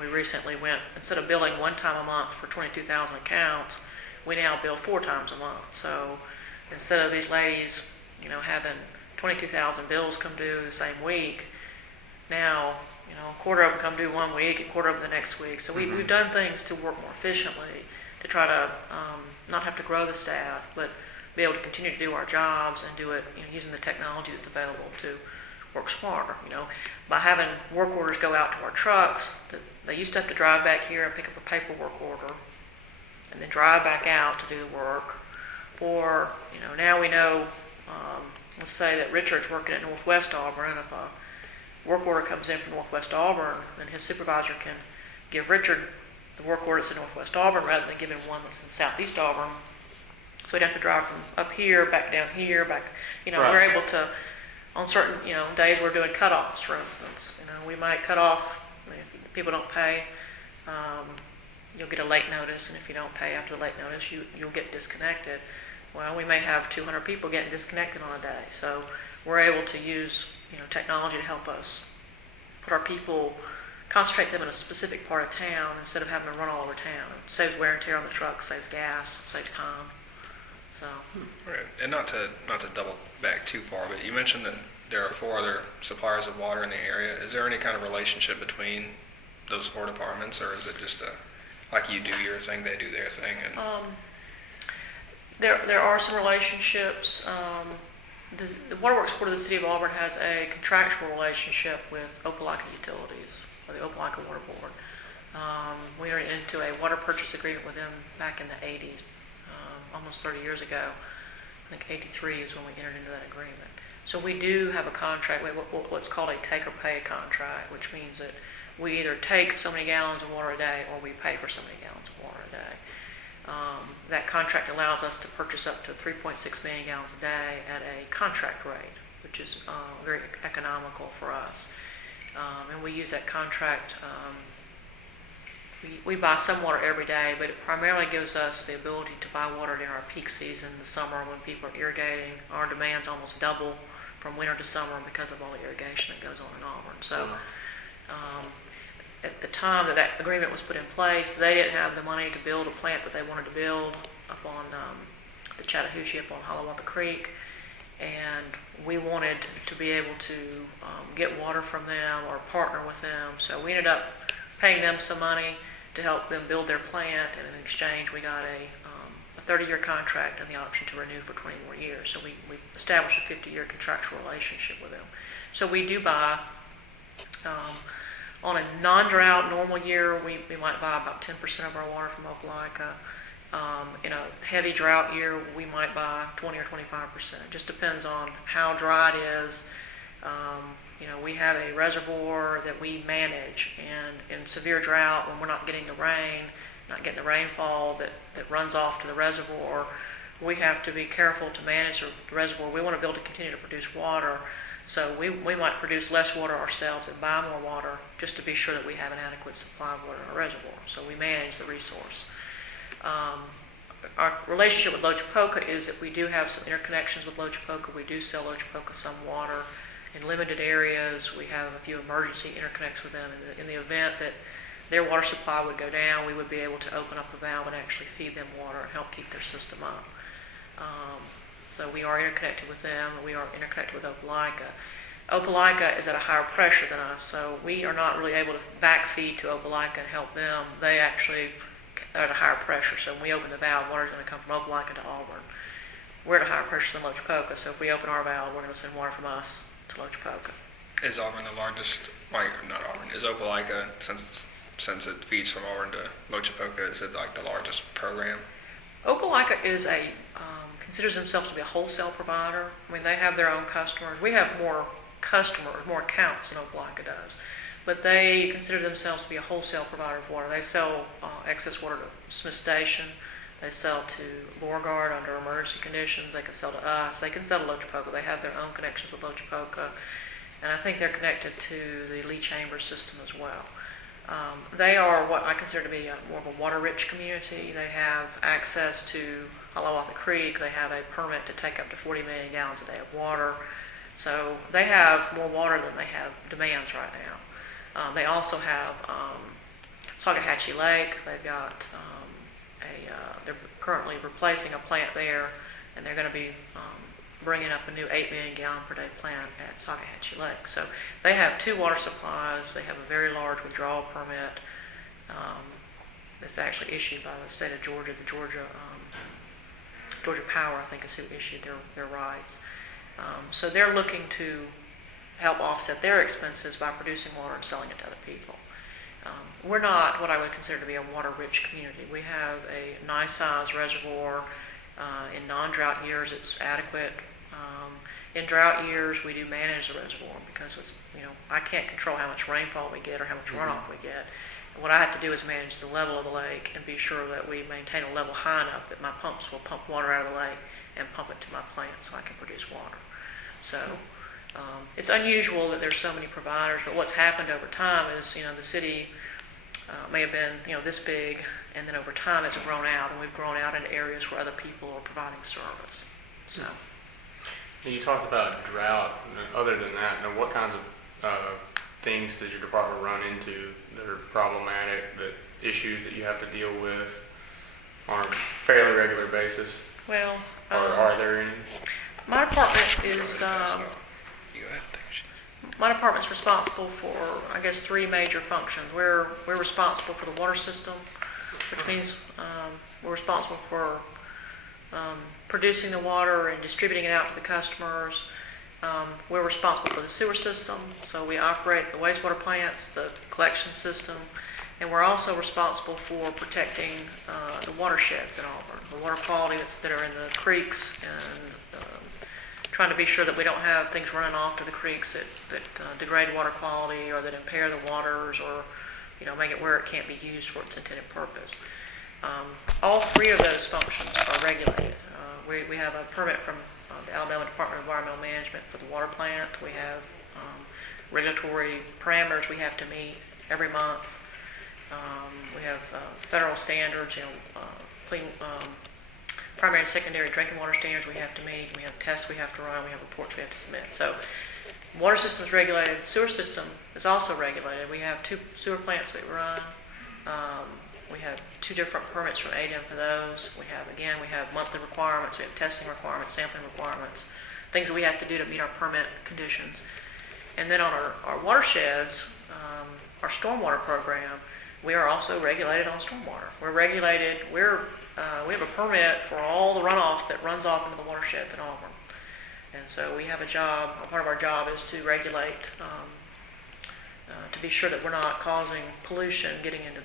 We recently went, instead of billing one time a month for 22,000 accounts, we now bill 4 times a month. So instead of these ladies, having 22,000 bills come due the same week, now, a quarter of them come due one week, a quarter of them the next week. So we've done things to work more efficiently, to try to not have to grow the staff, but be able to continue to do our jobs and do it using the technology that's available to work smarter. By having work orders go out to our trucks, they used to have to drive back here and pick up a paperwork order and then drive back out to do the work. Or, now we know, let's say that Richard's working at Northwest Auburn, and if a work order comes in from Northwest Auburn, then his supervisor can give Richard the work order that's in Northwest Auburn rather than giving one that's in Southeast Auburn. So he'd have to drive from up here, back down here, back, Right. We're able to, on certain, days we're doing cutoffs, for instance. We might cut off, if people don't pay, you'll get a late notice, and if you don't pay after the late notice, you'll get disconnected. Well, we may have 200 people getting disconnected on a day. So we're able to use, technology to help us put our people, concentrate them in a specific part of town instead of having to run all over town. It saves wear and tear on the truck, saves gas, saves time. So. Right. And not to double back too far, but you mentioned that there are 4 other suppliers of water in the area. Is there any kind of relationship between those 4 departments, or is it just like you do your thing, they do their thing? And There are some relationships. The Waterworks Board of the City of Auburn has a contractual relationship with Opelika Utilities, or the Opelika Water Board. We entered into a water purchase agreement with them back in the 80s, almost 30 years ago. I think 83 is when we entered into that agreement. So we do have a contract, what's called a take-or-pay contract, which means that we either take so many gallons of water a day or we pay for so many gallons of water a day. That contract allows us to purchase up to 3.6 million gallons a day at a contract rate, which is very economical for us. And we use that contract. We buy some water every day, but it primarily gives us the ability to buy water during our peak season, the summer when people are irrigating. Our demand's almost double from winter to summer because of all the irrigation that goes on in Auburn. So at the time that agreement was put in place, they didn't have the money to build a plant that they wanted to build up on the Chattahoochee, up on Hiawatha Creek, and we wanted to be able to get water from them or partner with them. So we ended up paying them some money to help them build their plant, and in exchange we got a 30-year contract and the option to renew for 20 more years. So we established a 50-year contractual relationship with them. So we do buy, on a non-drought normal year, we might buy about 10% of our water from Opelika. In a heavy drought year, we might buy 20 or 25%. It just depends on how dry it is. We have a reservoir that we manage, and in severe drought, when we're not getting the rain, not getting the rainfall that runs off to the reservoir, we have to be careful to manage the reservoir. We want to be able to continue to produce water, so we might produce less water ourselves and buy more water just to be sure that we have an adequate supply of water in our reservoir. So we manage the resource. Our relationship with Lochapoka is that we do have some interconnections with Lochapoka. We do sell Lochapoka some water in limited areas. We have a few emergency interconnects with them. In the event that their water supply would go down, we would be able to open up a valve and actually feed them water and help keep their system up. So we are interconnected with them. We are interconnected with Opelika. Opelika is at a higher pressure than us, so we are not really able to backfeed to Opelika and help them. They actually are at a higher pressure, so when we open the valve, water is going to come from Opelika to Auburn. We're at a higher pressure than Lochapoka, so if we open our valve, we're going to send water from us to Lochapoka. Is Auburn the largest, not Auburn, is Opelika, since it feeds from Auburn to Lochapoka, is it like the largest program? Opelika is considers themselves to be a wholesale provider. I mean, they have their own customers. We have more customers, more accounts than Opelika does. But they consider themselves to be a wholesale provider of water. They sell excess water to Smith Station. They sell to Beauregard under emergency conditions. They can sell to us. They can sell to Lochapoka. They have their own connections with Lochapoka. And I think they're connected to the Lee Chambers system as well. They are what I consider to be more of a water-rich community. They have access to Hiawatha Creek. They have a permit to take up to 40 million gallons a day of water. So they have more water than they have demands right now. They also have Saugahatchee Lake, they've got they're currently replacing a plant there, and they're going to be bringing up a new 8 million gallon per day plant at Saugahatchee Lake. So they have 2 water supplies. They have a very large withdrawal permit that's actually issued by the state of Georgia. The Georgia Power, I think, is who issued their rights. So they're looking to help offset their expenses by producing water and selling it to other people. We're not what I would consider to be a water-rich community. We have a nice-sized reservoir. In non-drought years, it's adequate. In drought years, we do manage the reservoir because I can't control how much rainfall we get or how much runoff we get. What I have to do is manage the level of the lake and be sure that we maintain a level high enough that my pumps will pump water out of the lake and pump it to my plant so I can produce water. So it's unusual that there's so many providers, but what's happened over time is, the city may have been, this big, and then over time it's grown out, and we've grown out into areas where other people are providing service. So. You talked about drought. Other than that, what kinds of things does your department run into that are problematic, that issues that you have to deal with on a fairly regular basis? Well, or are there any? My department is. You go ahead. My department's responsible for, I guess, 3 major functions. We're responsible for the water system, which means we're responsible for producing the water and distributing it out to the customers. We're responsible for the sewer system, so we operate the wastewater plants, the collection system, and we're also responsible for protecting the watersheds in Auburn, the water quality that are in the creeks, and trying to be sure that we don't have things running off to the creeks that degrade water quality or that impair the waters or make it where it can't be used for its intended purpose. All 3 of those functions are regulated. We have a permit from the Alabama Department of Environmental Management for the water plant. We have regulatory parameters we have to meet every month. We have federal standards, clean, primary and secondary drinking water standards we have to meet. We have tests we have to run. We have reports we have to submit. So water system is regulated. The sewer system is also regulated. We have 2 sewer plants that we run. We have 2 different permits from ADEM for those. We have monthly requirements. We have testing requirements, sampling requirements, things that we have to do to meet our permit conditions. And then on our watersheds, our stormwater program, we are also regulated on stormwater. We're regulated. We have a permit for all the runoff that runs off into the watersheds in Auburn. And so we have a job. Part of our job is to regulate, to be sure that we're not causing pollution getting into the